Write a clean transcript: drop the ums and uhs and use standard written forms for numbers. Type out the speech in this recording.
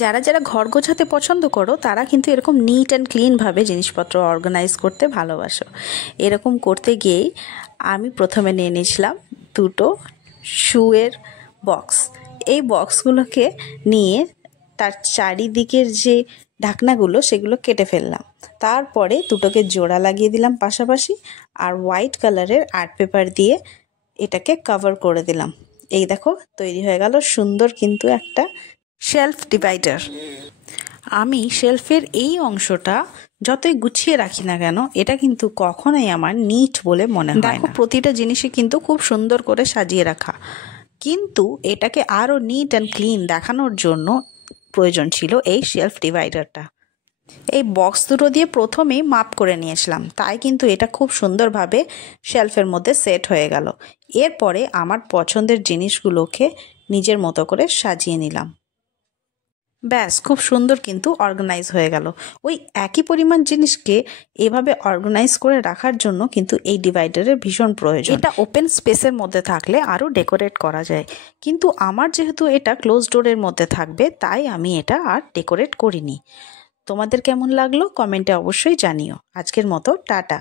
যারা যারা ঘর গোছাতে পছন্দ করো তারা কিন্তু এরকম নিট অ্যান্ড ক্লিনভাবে জিনিসপত্র অর্গানাইজ করতে ভালোবাসো। এরকম করতে গিয়েই আমি প্রথমে নিয়ে নিয়েছিলাম দুটো শুয়ের বক্স। এই বক্সগুলোকে নিয়ে তার চারিদিকের যে ঢাকনাগুলো সেগুলো কেটে ফেললাম। তারপরে দুটোকে জোড়া লাগিয়ে দিলাম পাশাপাশি, আর হোয়াইট কালারের আর্ট পেপার দিয়ে এটাকে কভার করে দিলাম। এই দেখো তৈরি হয়ে গেল সুন্দর কিন্তু একটা শেলফ ডিভাইডার। আমি শেলফের এই অংশটা যতই গুছিয়ে রাখি না কেন, এটা কিন্তু কখনোই আমার নিট বলে মনে হয় না। দেখো প্রতিটা জিনিসই কিন্তু খুব সুন্দর করে সাজিয়ে রাখা, কিন্তু এটাকে আরও নিট অ্যান্ড ক্লিন দেখানোর জন্য প্রয়োজন ছিল এই শেলফ ডিভাইডারটা। এই বক্স দুটো দিয়ে প্রথমেই মাপ করে নিয়েছিলাম, তাই কিন্তু এটা খুব সুন্দরভাবে শেলফের মধ্যে সেট হয়ে গেল। এরপরে আমার পছন্দের জিনিসগুলোকে নিজের মতো করে সাজিয়ে নিলাম। ব্যাস, খুব সুন্দর কিন্তু অর্গানাইজ হয়ে গেল। ওই একই পরিমাণ জিনিসকে এভাবে অর্গানাইজ করে রাখার জন্য কিন্তু এই ডিভাইডারের ভীষণ প্রয়োজন। এটা ওপেন স্পেসের মধ্যে থাকলে আরও ডেকোরেট করা যায়, কিন্তু আমার যেহেতু এটা ক্লোজ ডোরের মধ্যে থাকবে তাই আমি এটা আর ডেকোরেট করিনি। তোমাদের কেমন লাগলো কমেন্টে অবশ্যই জানিও। আজকের মতো টাটা।